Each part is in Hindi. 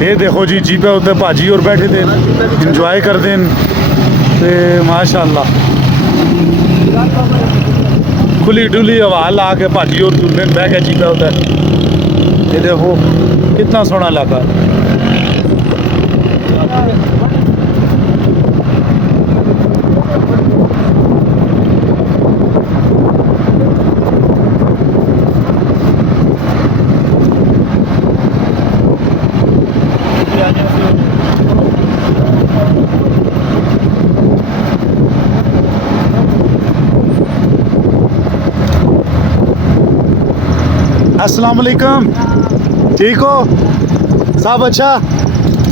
ये देखो जी जीपे उत्ते भाजी और बैठे थे इंजॉय करते हैं ते माशाल्लाह खुली डुली हवा ला के भाजी और झूलने बह के जीपे उत्ते। ये देखो कितना सोहना इलाका है। अस्सलाम वालेकुम, ठीक हो सब? अच्छा,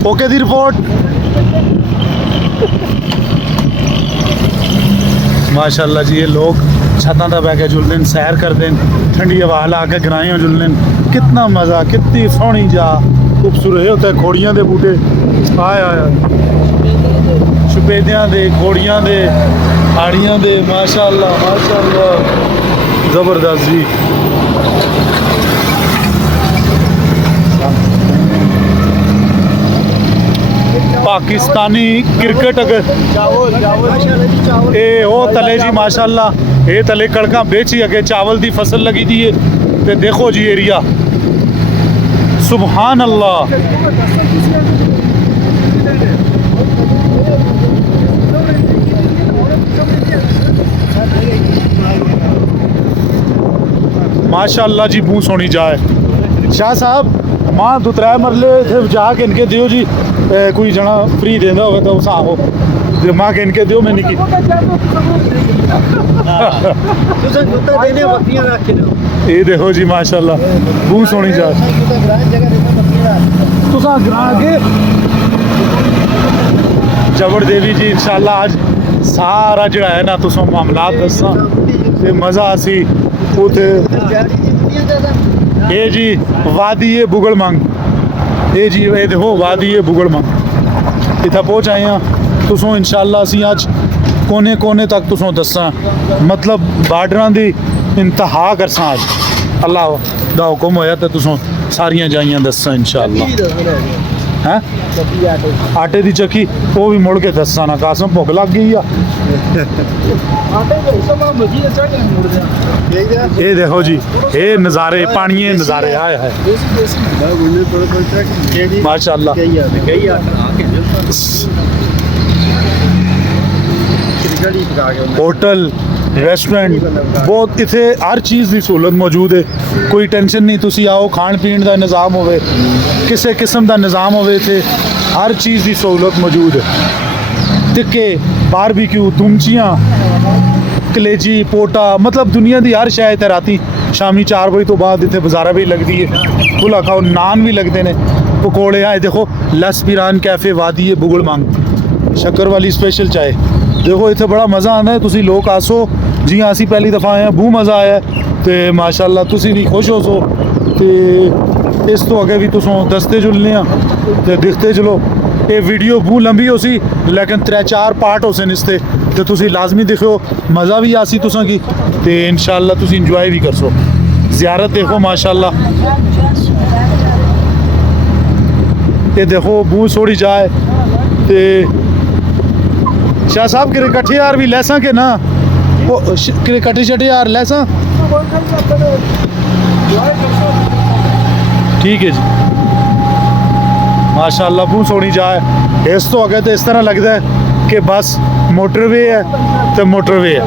ओके दी रिपोर्ट। माशाल्लाह जी, ये लोग छत्तां दा बह के झुलदे न, सैर करदे न, ठंडी हवा ला के ग्राइयां झुलदे न। कितना मज़ा, कितनी सोहनी जा खूबसूरत होते घोड़ियां दे बूटे, आए आए शफेदियां दे, घोड़ियां दे, हाड़ियां दे, माशाल्लाह माशाल्लाह ज़बरदस्त जी। पाकिस्तानी क्रिकेट अगर ए ओ तले जी माशाल्लाह, ये तले कड़का बेची अगे चावल दी फसल लगी दी है। ते देखो जी एरिया, सुभान अल्लाह। माशाल्लाह जी, बूँ सोनी जाए। शाह साहब मां दुतरै मरले थे जाके इनके दियो जी, कोई जना फ्री देंदा होवे तो साहो जे मां के इनके दियो। मैं निकी ये देखो जी माशाल्लाह, बूँ सोनी जाए। तुसा ग्रां के जबर देवी जी इंशाल्लाह आज सारा जड़ा है ना तुसा मामलात दसा ते मज़ा आसी उते। ये जी वादी है बुगड़ मंग, ये जी ये देखो वादी है बुगड़ मंग। इतना पहुँच आए हैं तुसों इंशाल्लाह असी आज कोने कोने तक तुसों दसा, मतलब बार्डरां दी इंतहा करसा आज। अल्लाह दा हुक्म होया तो तुसों सारियां जाइयां दसा इंशाल्लाह। हैं आटे दी चक्की वो भी मुड़ के दसा ना, कासम भुख लग गई है। ये देखो जी, ये नज़ारे पानी नज़ारे आए हैं माशाल्लाह। होटल रेस्टोरेंट बहुत इतने हर चीज़ की सहूलत मौजूद है। कोई टेंशन नहीं, तुसी आओ खान पीन का निज़ाम होवे, किसी किस्म का निज़ाम होवे, इतने हर चीज़ की सहूलत मौजूद है। टिक्के, बारबेक्यू, तुमचियाँ, कलेजी, पोटा, मतलब दुनिया की हर शय इतने राती शामी 4 बजे तो बाद इतने बाजारा भी लगती है। खुला खाओ, नान भी लगते हैं, पकौड़े आए। देखो लस पिरान कैफे वादी है बुगड़ मंग, शक्कर वाली स्पेशल चाय। देखो इतने बड़ा मज़ा आता है। तुसी लोग आसो जी, असी पहली दफ़ा आए हैं, बहुत मज़ा आया तो माशाल्लाह तुसी भी खुश हो सो। तो इस तो अगे भी तुसों दसते जुलने तो दिखते चलो। ये वीडियो बहुत लंबी हो सी लेकिन 3-4 पार्ट हो सन इसते, तो तुसी लाजमी दिखो, मज़ा भी आसी तुसां की तो इंशाल्लाह तुसी इंजॉय भी कर सो। ज़ियारत देखो माशाल्लाह, ये देखो बहुत सोड़ी जाए। तो शाह साहब किरे कट्ठे यार भी लैसा के ना, वो किरे कट्ठे शट्ठे यार लैसा, ठीक है जी माशाल्लाह बहुत सोनी जाए। इस तो अगे तो इस तरह लगता है कि बस मोटरवे है तो मोटरवे है।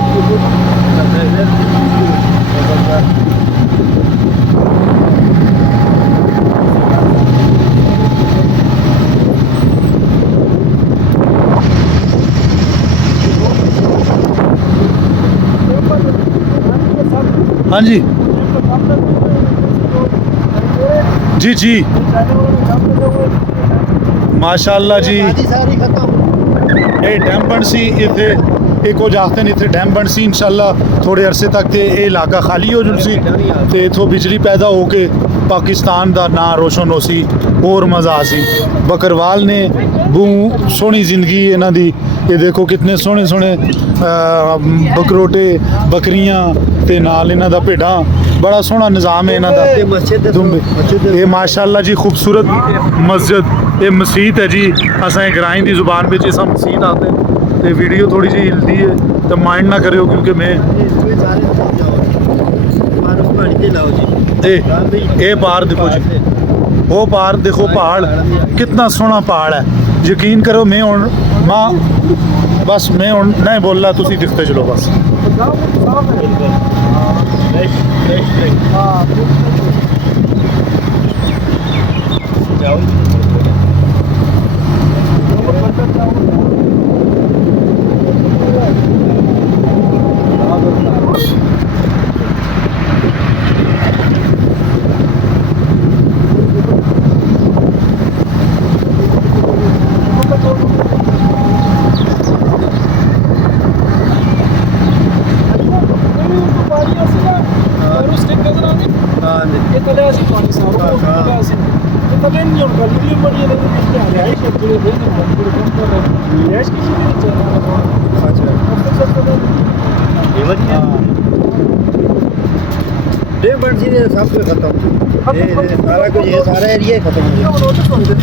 हाँ जी जी जी माशाल्लाह जी, ये डैम्पन सी इतने एक हो जाते हैं इतने डैम बन सी इंशाल्लाह थोड़े अरसे तक ते ये इलाका खाली हो जुलसी ते इथों बिजली पैदा हो के पाकिस्तान का ना रोशन हो सी और मज़ा आ सी। बकरवाल ने बू सोहनी जिंदगी इन्हां दी ये देखो कितने सोहने सोहने बकरोटे बकरियां ते नाल इन्हां दा भेडां बड़ा सोहना निज़ाम है इन्हां दा दुंबे। ये माशाल्लाह जी खूबसूरत मस्जिद ये मसीत है जी असें ग्राईं दी जुबान में इस मसीत आते हैं तो वीडियो थोड़ी जी हिलती है तो माइंड ना करो क्योंकि मैं ये पार देखो जी वो पार देखो पहाड़ कितना सोहना पहाड़ है यकीन करो मैं हुण मां बस मैं हुण नहीं बोल रहा तुसी दिखते चलो बस।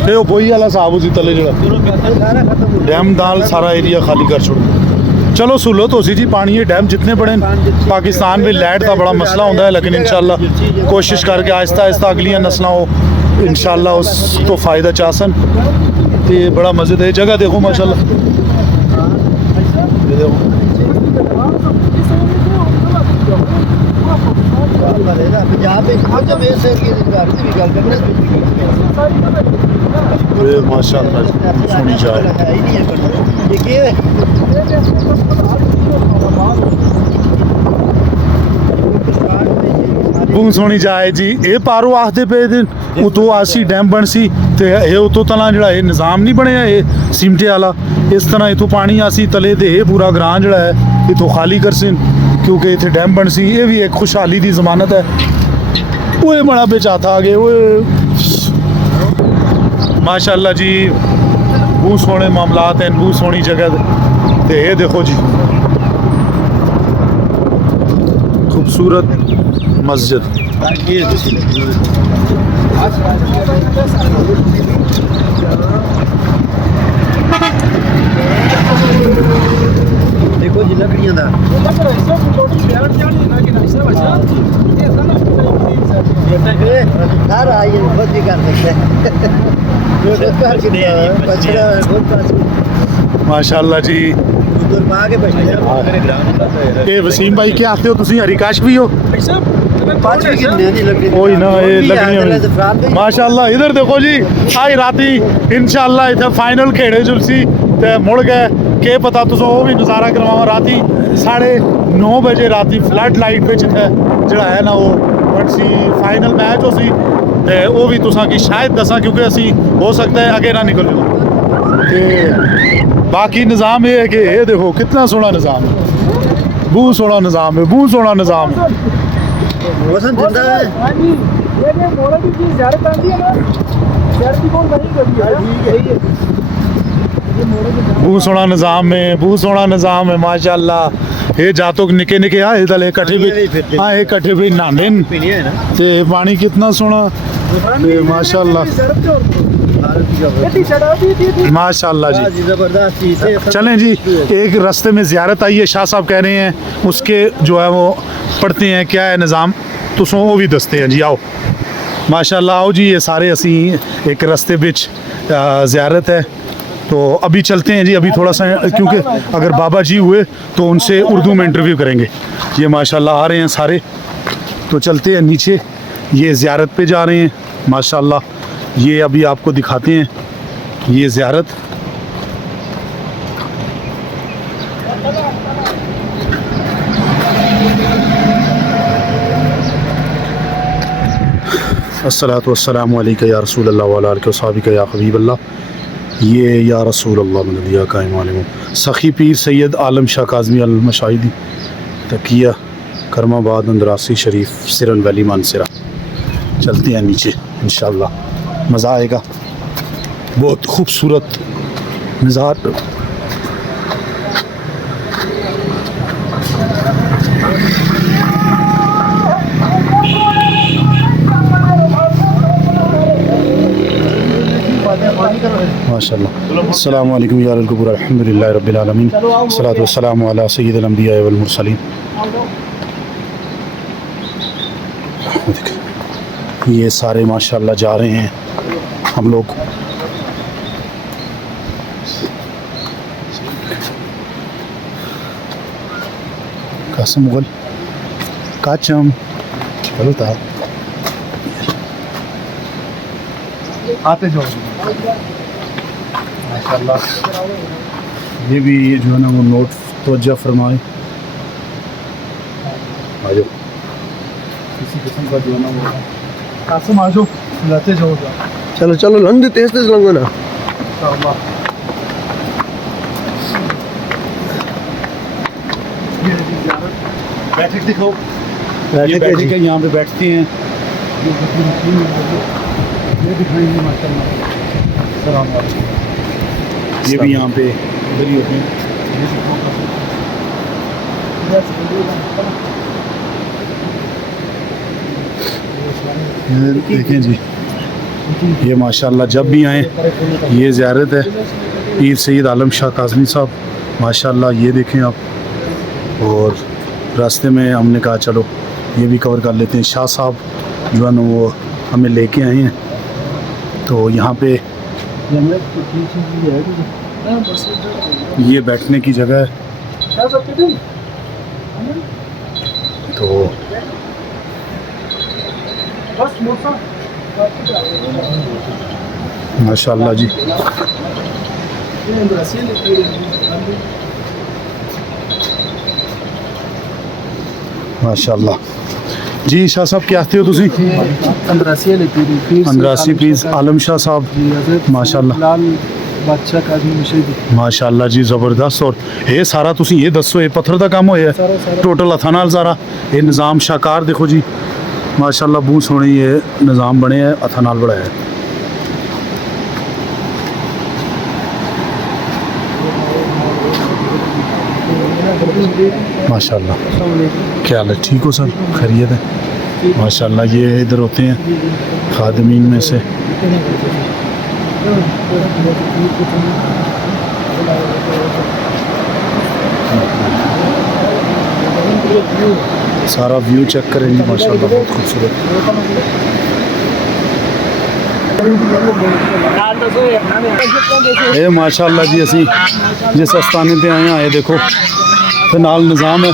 ते वो बोई वाला साहब उसी तले जड़ा डैम दाल सारा एरिया खाली कर छोड़। चलो सहूलत हो सी जी पानी है डैम जितने बड़े पाकिस्तान में लाइट का बड़ा मसला होता है लेकिन इंशाल्लाह कोशिश करके आहिस्ता आहिस्ता अगलियां नस्लां हो इंशाल्लाह उस तो फ़ायदा चासन। तो बड़ा मज़े है जगह देखो माशाल्लाह ये देखो ये माशाल्लाह सुनी जाए बहुत सोहनी जाए जी ये पारो आखते पे दिन उतो आसी डैम बन सी ते ये उतो तना जड़ा ये निज़ाम नहीं बनया ये सिमटे वाला इस तरह इतों पानी आसी तले ते ये पूरा ग्रां जड़ा है इतों खाली कर सन क्योंकि इतने डैम बन सी ये भी एक खुशहाली की जमानत है। वो बड़ा बेचाता आगे वो माशाल्लाह जी बहुत सोहने मामलात हैं बहुत सोहनी जगह ते ये देखो जी खूबसूरत मस्जिद देखो जी लकड़ियां दा सारा ये बहुत भी कर सकते हैं माशाल्लाह जी। ये वसीम भाई क्या आखते हो तुसी हरिकाश भी हो ओही ना ये लकड़ियां माशाल्लाह इधर देखो जी आई राती इंशाल्लाह इधर फाइनल खेड़े जुलसी ते मुड़ गए के पता तुस वो भी नज़ारा करवाओ राती 9:30 बजे राती फ्लड लाइट पे जड़ा है ना वो बड़ी फाइनल मैच हो सी ते वो भी तुसा की शायद दसा क्योंकि असी हो सकता है आगे ना निकल जाओ। बाकी निज़ाम ये है कि ये देखो कितना सोहना निज़ाम है बहुत सोहना निज़ाम है बहुत सोहना निज़ाम है। बहुत सोहना निज़ाम है बहुत सोहना निज़ाम है माशाल्लाह। ये जातो निके निके आए तले कट्ठे भी हाँ ये कट्ठे भी नहांदे ते पानी कितना सोहना माशाल्लाह माशाल्लाह जी जबरदस्त। चलें जी एक रास्ते में ज़ियारत आई है शाह साहब कह रहे हैं उसके जो है वो पढ़ते हैं क्या है निज़ाम तो वो भी दसते हैं जी आओ माशाल्लाह आओ जी। ये सारे असी एक रास्ते बिच ज़ियारत है तो अभी चलते हैं जी अभी थोड़ा सा क्योंकि अगर बाबा जी हुए तो उनसे उर्दू में इंटरव्यू करेंगे। ये माशाल्लाह आ रहे हैं सारे तो चलते हैं नीचे ये ज़ियारत पे जा रहे हैं माशाल्लाह। ये अभी आपको दिखाते हैं ये ज़ियारत अस्सलातु वस्सलामु अलैका या रसूल अल्लाह व अला आलिहि व सहाबिका या हबीब अल्लाह। ये या रसूल अल्लाह मन दिया कायम सखी पीर सैयद आलम शाह काज़मी अल मशाहिदी तकिया करमाबाद अंदरासी शरीफ सिरन वैली मानसरा। चलते हैं नीचे इंशाल्लाह, मज़ा आएगा। बहुत खूबसूरत नज़ार। माशाअल्लाह। अस्सलामु अलैकुम या अहल क़ुबूर, अल्हम्दुलिल्लाह रब्बिल आलमीन, सलातु वस्सलामु अला सय्यिदिल अंबिया वल मुरसलीन। ये सारे माशाअल्लाह जा रहे हैं हम लोग। कासम मुगल काचम चलो था आते जाओ माशाअल्लाह। ये भी जो है ना वो नोट तवज्जो फरमाए। आ जाओ किसी किस्म का जो है ना वो कासम आ जाओ, लाते जाओ। चलो चलो लंघ दे, तेज तेज लंघो ना। बैठक दिखाओ। ये बैठक है, यहाँ पे बैठते हैं। ये दिखाएंगे माशाअल्लाह। सलाम वालेकुम। ये भी यहाँ पे इधर ही होते हैं। देखें जी, ये माशाअल्लाह जब भी आएँ ये ज़ियारत है पीर सैयद आलम शाह काज़मी साहब माशाअल्लाह। ये देखें आप। और रास्ते में हमने कहा चलो ये भी कवर कर लेते हैं। शाह साहब जो है ना वो हमें लेके आए हैं, तो यहाँ पे ये बैठने की जगह है। तो माशाअल्लाह जी। माशाअल्लाह जी। शाह साहब क्या आते हो तुसी? अंदरासी पीर आलम शाह साहब माशाअल्लाह। माशाअल्लाह जी ज़बरदस्त। और ये सारा तुसी ये दसो ये पत्थर का काम होया टोटल हथा नाल सारा ये निज़ाम शाकार देखो जी माशाअल्लाह। बहुत सोहने ये निज़ाम बने है, हथा नाल बनाया है माशाअल्लाह। क्या हाल है? ठीक हो सर? खैरियत है माशाअल्लाह। ये इधर होते हैं खादिमीन में से। सारा व्यू चेक करेंगे माशाअल्लाह, बहुत खूबसूरत। ये माशाअल्लाह जी असी जिस आस्थाने पे आए हैं ये देखो तो नाल निज़ाम है।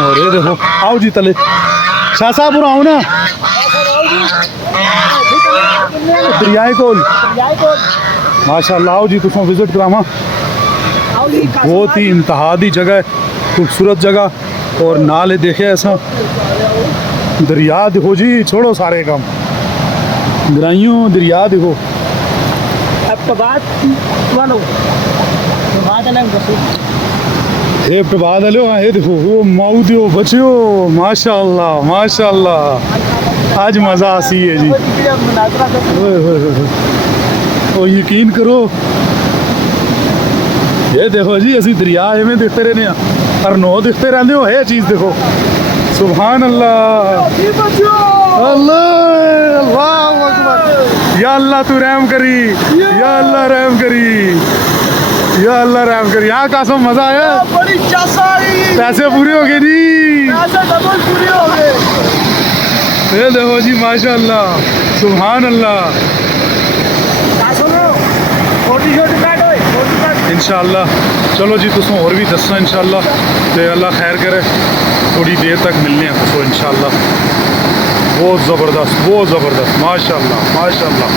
और ये देखो आओ जी तले शाह साहब आओ ना दरियाए कोल माशाअल्लाह। आओ जी तुम विजिट करावा। बहुत ही इंतहा दी जगह है, खूबसूरत जगह। और नाले देखे ऐसा दरिया देखो जी, छोड़ो सारे काम ग्राइयों दरिया देखो। ये प्रभात हलो हाँ ये देखो वो माऊ दियो बच्चियो माशाअल्लाह माशाअल्लाह। आज मज़ा आसी है जी। ओ यकीन करो ये देखो जी असी दरिया में देखते रहने और नो देखते रहते हो। ये चीज़ देखो सुभान अल्लाह अल्लाह अल्लाह अकबर। या अल्लाह तू रहम करी, या अल्लाह रहम करी, या अल्लाह रहम करी। यहाँ कासम मज़ा आया, बड़ी पैसे पूरे हो गए जी, पूरे हो गए। ये देखो जी माशाअल्लाह सुभान अल्लाह। इंशाअल्लाह चलो जी तुम और भी दसना इंशाअल्लाह तो अल्लाह खैर करे। थोड़ी देर तक मिलने हैं तो इंशाअल्लाह। बहुत ज़बरदस्त माशाअल्लाह माशाअल्लाह।